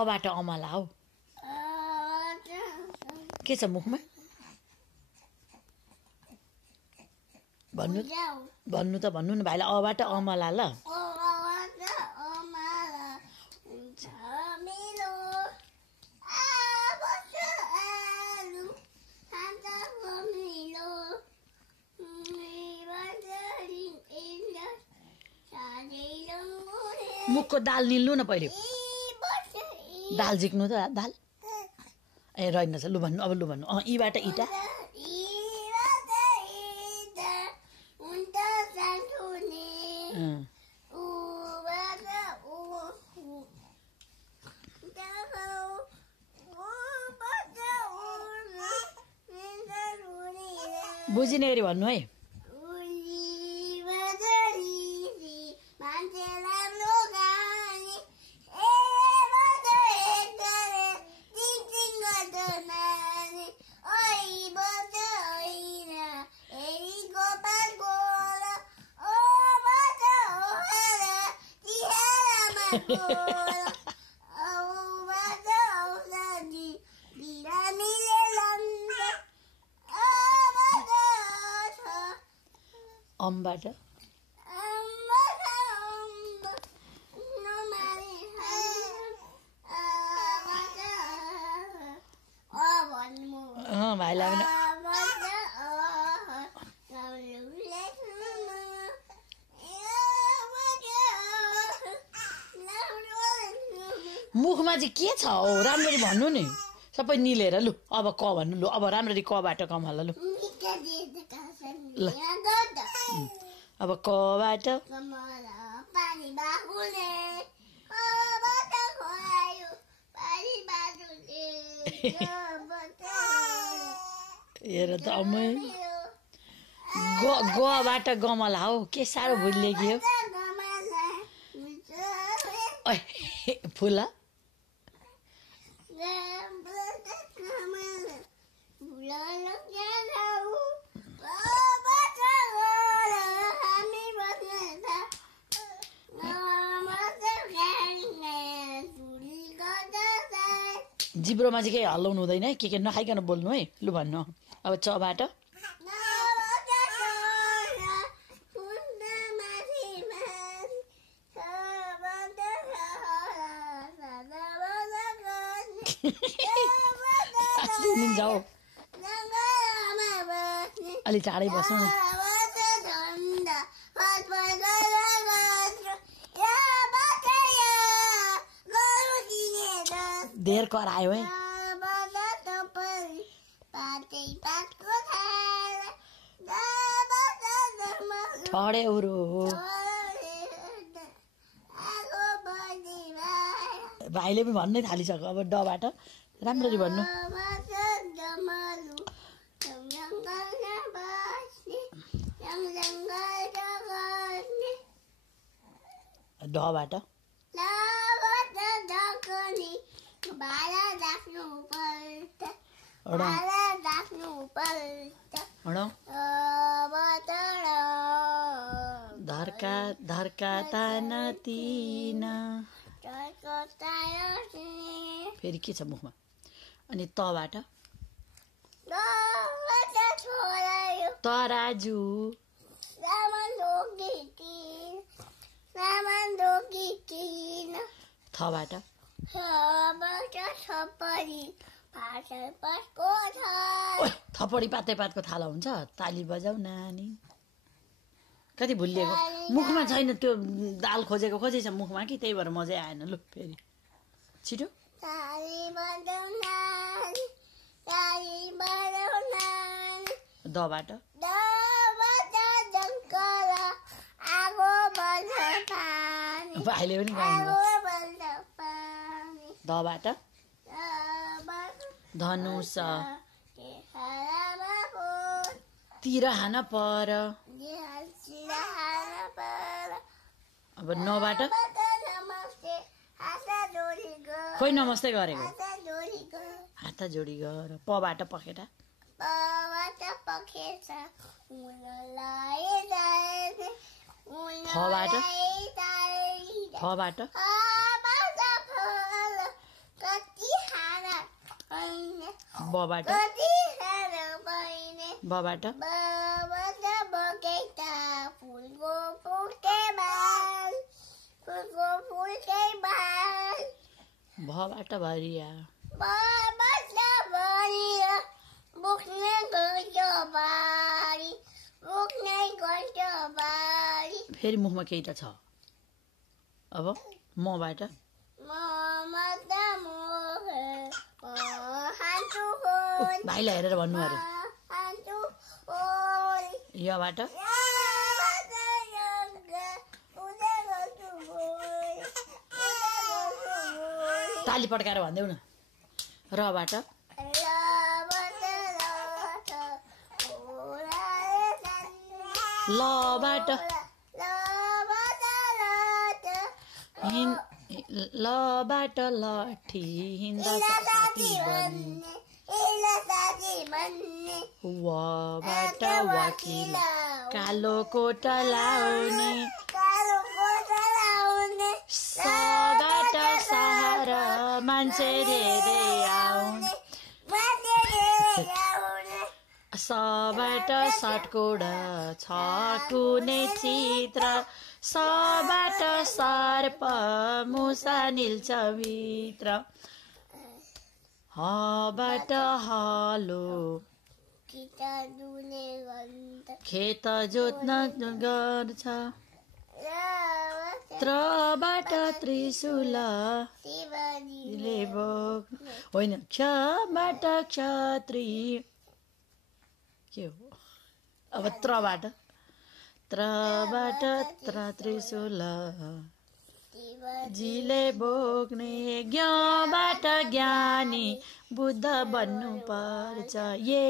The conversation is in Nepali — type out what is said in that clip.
अबाट अमला हौ के छ मुखमा भन्नु भन्नु त भन्नु न भाइलाई अबाट अमला ल मुखको दाल निल्नु न पहिले दाल झिक्नु त दाल ए रहेनछ लु भन्नु अब लु भन्नु यीबाट इटा बुझिने गरी भन्नु है अम्बाट भाइलाई मुखमा चाहिँ के छ हो राम्ररी भन्नु नि सबै निलेर लु अब क भन्नु लु अब राम्ररी कबाट कमला लु ल अब कबाट हेर त अमै गबाट गमला हौ के साह्रो भुल्ले कि हो फुल जिब्रोमा चाहिँ केही हल्लाउनु हुँदैन के नखाइकन बोल्नु है लु भन्नु अब चबाट जाऊ अलि टाढै बस्नु न धेर करायो है ठडे उरो भाइले पनि भन्नै थालिसक्यो अब डबाट राम्ररी भन्नु ढबाट धर्का धर्का ताना तिना फेरि के छ मुखमा अनि तबाट तराजु थबाट थपडी पाते पातको थाला हुन्छ ताली बजाऊ नानी कति भुलिएको मुखमा छैन त्यो दाल खोजेको खोजेछ मुखमा कि त्यही भएर मजै आएन लु फेरि छिटो दबाट भाइले पनि गाउनु दबाट धनुष तिर हान पर अब नबाट खोइ नमस्ते गरेको हात जोडी गर पबाट पखेटा फबाट बबाट बबाट भबाट भरिया फेरि मुखमा केही त छ अब मबाट भाइलाई हेरेर भन्नु अरे योबाट ताली पड्काएर भन्देऊ न रबाट लबाट लबाट लठी हिँड्दा साथी बन्ने वबाट वकिल कालो कोट लाउने सबाट सहर मान्छे धेरै आउने सबाट सटकोड छ कुनै चित्र सबाट सर्प मुसा निल्छ भित्र हबाट हलो खेत जोत्न गर्छ त्रबाट त्रिशूल होइन क्षबाट क्षत्री के हो अब त्रबाट त्रिशूल जीले बोक्ने ज्ञबाट ज्ञानी बुद्ध बन्नु पर्छ ये